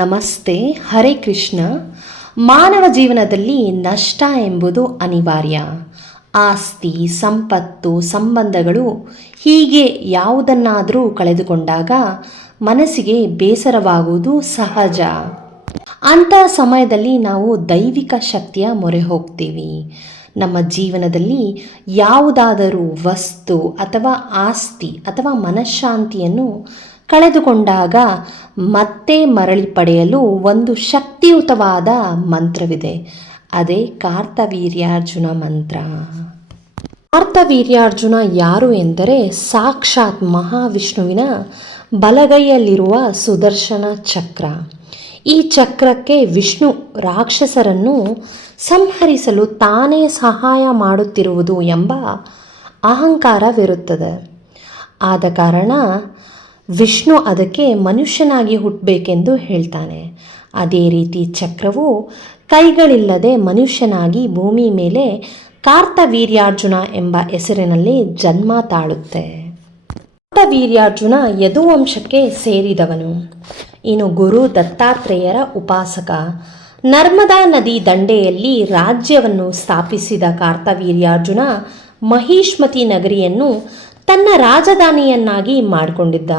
ನಮಸ್ತೆ, ಹರೇ ಕೃಷ್ಣ. ಮಾನವ ಜೀವನದಲ್ಲಿ ನಷ್ಟ ಎಂಬುದು ಅನಿವಾರ್ಯ. ಆಸ್ತಿ, ಸಂಪತ್ತು, ಸಂಬಂಧಗಳು ಹೀಗೆ ಯಾವುದನ್ನಾದರೂ ಕಳೆದುಕೊಂಡಾಗ ಮನಸ್ಸಿಗೆ ಬೇಸರವಾಗುವುದು ಸಹಜ. ಅಂಥ ಸಮಯದಲ್ಲಿ ನಾವು ದೈವಿಕ ಶಕ್ತಿಯ ಮೊರೆ ಹೋಗ್ತೀವಿ. ನಮ್ಮ ಜೀವನದಲ್ಲಿ ಯಾವುದಾದರೂ ವಸ್ತು ಅಥವಾ ಆಸ್ತಿ ಅಥವಾ ಮನಃಶಾಂತಿಯನ್ನು ಕಳೆದುಕೊಂಡಾಗ ಮತ್ತೆ ಮರಳಿ ಪಡೆಯಲು ಒಂದು ಶಕ್ತಿಯುತವಾದ ಮಂತ್ರವಿದೆ. ಅದೇ ಕಾರ್ತವೀರ್ಯಾರ್ಜುನ ಮಂತ್ರ. ಕಾರ್ತವೀರ್ಯಾರ್ಜುನ ಯಾರು ಎಂದರೆ ಸಾಕ್ಷಾತ್ ಮಹಾವಿಷ್ಣುವಿನ ಬಲಗೈಯಲ್ಲಿರುವ ಸುದರ್ಶನ ಚಕ್ರ. ಈ ಚಕ್ರಕ್ಕೆ ವಿಷ್ಣು ರಾಕ್ಷಸರನ್ನು ಸಂಹರಿಸಲು ತಾನೇ ಸಹಾಯ ಮಾಡುತ್ತಿರುವುದು ಎಂಬ ಅಹಂಕಾರವಿರುತ್ತದೆ. ಆದ ಕಾರಣ ವಿಷ್ಣು ಅದಕ್ಕೆ ಮನುಷ್ಯನಾಗಿ ಹುಟ್ಟಬೇಕೆಂದು ಹೇಳ್ತಾನೆ. ಅದೇ ರೀತಿ ಚಕ್ರವು ಕೈಗಳಿಲ್ಲದೆ ಮನುಷ್ಯನಾಗಿ ಭೂಮಿ ಮೇಲೆ ಕಾರ್ತವೀರ್ಯಾರ್ಜುನ ಎಂಬ ಹೆಸರಿನಲ್ಲಿ ಜನ್ಮ ತಾಳುತ್ತೆ. ಕಾರ್ತವೀರ್ಯಾರ್ಜುನ ಯದುವಂಶಕ್ಕೆ ಸೇರಿದವನು. ಇನ್ನು ಗುರು ದತ್ತಾತ್ರೇಯರ ಉಪಾಸಕ. ನರ್ಮದಾ ನದಿ ದಂಡೆಯಲ್ಲಿ ರಾಜ್ಯವನ್ನು ಸ್ಥಾಪಿಸಿದ ಕಾರ್ತವೀರ್ಯಾರ್ಜುನ ಮಹಿಷ್ಮತಿ ನಗರಿಯನ್ನು ತನ್ನ ರಾಜಧಾನಿಯನ್ನಾಗಿ ಮಾಡಿಕೊಂಡಿದ್ದ.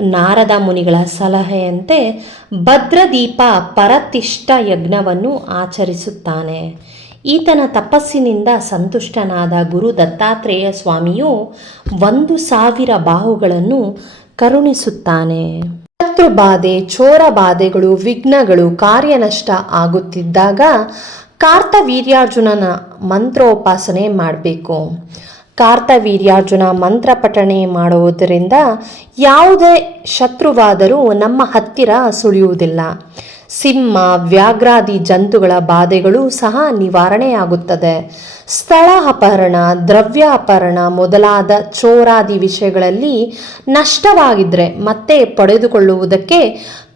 ನಾರದ ಮುನಿಗಳ ಸಲಹೆಯಂತೆ ಭದ್ರದೀಪ ಪರತಿಷ್ಠ ಯಜ್ಞವನ್ನು ಆಚರಿಸುತ್ತಾನೆ. ಈತನ ತಪಸ್ಸಿನಿಂದ ಸಂತುಷ್ಟನಾದ ಗುರು ದತ್ತಾತ್ರೇಯ ಸ್ವಾಮಿಯು ಒಂದು ಸಾವಿರ ಬಾಹುಗಳನ್ನು ಕರುಣಿಸುತ್ತಾನೆ. ಶತ್ರುಬಾಧೆ ಚೋರ ಬಾಧೆಗಳು ವಿಘ್ನಗಳು, ಕಾರ್ಯನಷ್ಟ ಆಗುತ್ತಿದ್ದಾಗ ಕಾರ್ತವೀರ್ಯಾರ್ಜುನನ ಮಂತ್ರೋಪಾಸನೆ ಮಾಡಬೇಕು. ಕಾರ್ತವೀರ್ಯಾರ್ಜುನ ಮಂತ್ರ ಪಠಣೆ ಮಾಡುವುದರಿಂದ ಯಾವುದೇ ಶತ್ರುವಾದರೂ ನಮ್ಮ ಹತ್ತಿರ ಸುಳಿಯುವುದಿಲ್ಲ. ಸಿಂಹ, ವ್ಯಾಘ್ರಾದಿ ಜಂತುಗಳ ಬಾಧೆಗಳು ಸಹ ನಿವಾರಣೆಯಾಗುತ್ತದೆ. ಸ್ಥಳ ಅಪಹರಣ, ದ್ರವ್ಯ ಅಪಹರಣ ಮೊದಲಾದ ಚೋರಾದಿ ವಿಷಯಗಳಲ್ಲಿ ನಷ್ಟವಾಗಿದ್ದರೆ ಮತ್ತೆ ಪಡೆದುಕೊಳ್ಳುವುದಕ್ಕೆ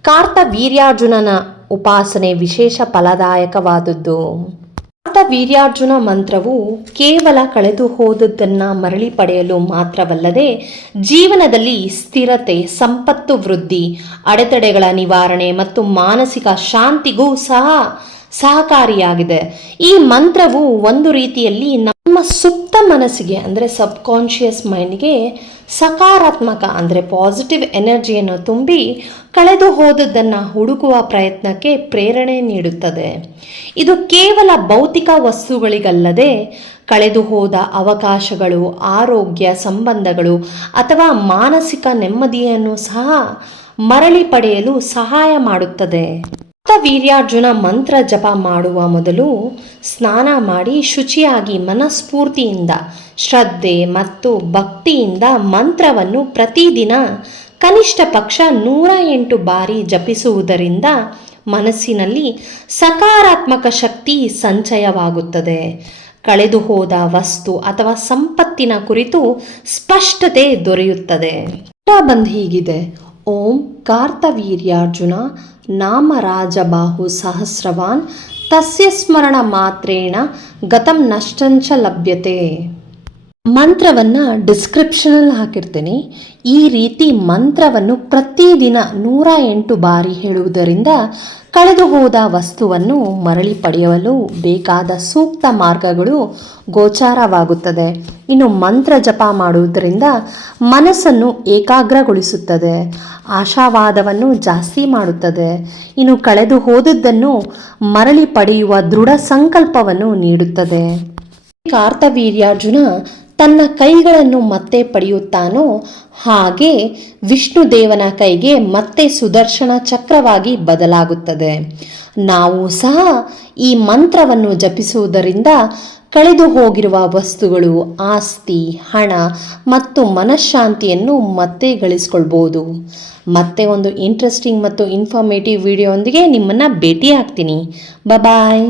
ಕಾರ್ತವೀರ್ಯಾರ್ಜುನನ ಉಪಾಸನೆ ವಿಶೇಷ ಫಲದಾಯಕವಾದದ್ದು. ವೀರ್ಯಾರ್ಜುನ ಮಂತ್ರವು ಕೇವಲ ಕಳೆದು ಹೋದದ್ದನ್ನು ಮರಳಿ ಪಡೆಯಲು ಮಾತ್ರವಲ್ಲದೆ ಜೀವನದಲ್ಲಿ ಸ್ಥಿರತೆ, ಸಂಪತ್ತು ವೃದ್ಧಿ, ಅಡೆತಡೆಗಳ ನಿವಾರಣೆ ಮತ್ತು ಮಾನಸಿಕ ಶಾಂತಿಗೂ ಸಹ ಸಹಕಾರಿಯಾಗಿದೆ. ಈ ಮಂತ್ರವು ಒಂದು ರೀತಿಯಲ್ಲಿ ನಮ್ಮ ಸುಪ್ತ ಮನಸ್ಸಿಗೆ, ಅಂದರೆ ಸಬ್ಕಾನ್ಷಿಯಸ್ ಮೈಂಡ್ಗೆ ಸಕಾರಾತ್ಮಕ, ಅಂದರೆ ಪಾಸಿಟಿವ್ ಎನರ್ಜಿಯನ್ನು ತುಂಬಿ ಕಳೆದು ಹೋದದ್ದನ್ನು ಹುಡುಕುವ ಪ್ರಯತ್ನಕ್ಕೆ ಪ್ರೇರಣೆ ನೀಡುತ್ತದೆ. ಇದು ಕೇವಲ ಭೌತಿಕ ವಸ್ತುಗಳಿಗಲ್ಲದೆ ಕಳೆದು ಹೋದ ಅವಕಾಶಗಳು, ಆರೋಗ್ಯ ಸಂಬಂಧಗಳು ಅಥವಾ ಮಾನಸಿಕ ನೆಮ್ಮದಿಯನ್ನು ಸಹ ಮರಳಿ ಪಡೆಯಲು ಸಹಾಯ ಮಾಡುತ್ತದೆ. ವೀರ್ಯಾರ್ಜುನ ಮಂತ್ರ ಜಪ ಮಾಡುವ ಮೊದಲು ಸ್ನಾನ ಮಾಡಿ ಶುಚಿಯಾಗಿ ಮನಸ್ಫೂರ್ತಿಯಿಂದ, ಶ್ರದ್ಧೆ ಮತ್ತು ಭಕ್ತಿಯಿಂದ ಮಂತ್ರವನ್ನು ಪ್ರತಿದಿನ ಕನಿಷ್ಠ ಪಕ್ಷ ನೂರ ಎಂಟು ಬಾರಿ ಜಪಿಸುವುದರಿಂದ ಮನಸ್ಸಿನಲ್ಲಿ ಸಕಾರಾತ್ಮಕ ಶಕ್ತಿ ಸಂಚಯವಾಗುತ್ತದೆ. ಕಳೆದು ಹೋದ ವಸ್ತು ಅಥವಾ ಸಂಪತ್ತಿನ ಕುರಿತು ಸ್ಪಷ್ಟತೆ ದೊರೆಯುತ್ತದೆ. ಬಂದ್ ಹೀಗಿದೆ. ఓం కార్తవీర్యార్జున నామరాజబాహు సహస్రవాన్ తస్య స్మరణ మాత్రేణ గతం నష్టంచ లభ్యతే. ಮಂತ್ರವನ್ನು ಡಿಸ್ಕ್ರಿಪ್ಷನಲ್ಲಿ ಹಾಕಿರ್ತೀನಿ. ಈ ರೀತಿ ಮಂತ್ರವನ್ನು ಪ್ರತಿದಿನ ನೂರ ಎಂಟು ಬಾರಿ ಹೇಳುವುದರಿಂದ ಕಳೆದು ಹೋದ ವಸ್ತುವನ್ನು ಮರಳಿ ಪಡೆಯಲು ಬೇಕಾದ ಸೂಕ್ತ ಮಾರ್ಗಗಳು ಗೋಚಾರವಾಗುತ್ತದೆ. ಇನ್ನು ಮಂತ್ರ ಜಪ ಮಾಡುವುದರಿಂದ ಮನಸ್ಸನ್ನು ಏಕಾಗ್ರಗೊಳಿಸುತ್ತದೆ. ಆಶಾವಾದವನ್ನು ಜಾಸ್ತಿ ಮಾಡುತ್ತದೆ. ಇನ್ನು ಕಳೆದು ಹೋದದ್ದನ್ನು ಮರಳಿ ಪಡೆಯುವ ದೃಢ ಸಂಕಲ್ಪವನ್ನು ನೀಡುತ್ತದೆ. ಕಾರ್ತವೀರ್ಯಾರ್ಜುನ ತನ್ನ ಕೈಗಳನ್ನು ಮತ್ತೆ ಪಡೆಯುತ್ತಾನೋ ಹಾಗೆ ವಿಷ್ಣುದೇವನ ಕೈಗೆ ಮತ್ತೆ ಸುದರ್ಶನ ಚಕ್ರವಾಗಿ ಬದಲಾಗುತ್ತದೆ. ನಾವು ಸಹ ಈ ಮಂತ್ರವನ್ನು ಜಪಿಸುವುದರಿಂದ ಕಳೆದು ಹೋಗಿರುವ ವಸ್ತುಗಳು, ಆಸ್ತಿ, ಹಣ ಮತ್ತು ಮನಃಶಾಂತಿಯನ್ನು ಮತ್ತೆ ಗಳಿಸ್ಕೊಳ್ಬೋದು. ಮತ್ತೆ ಒಂದು ಇಂಟ್ರೆಸ್ಟಿಂಗ್ ಮತ್ತು ಇನ್ಫಾರ್ಮೇಟಿವ್ ವಿಡಿಯೋ ಒಂದಿಗೆ ನಿಮ್ಮನ್ನು ಭೇಟಿ ಆಗ್ತೀನಿ ಬಾಯ್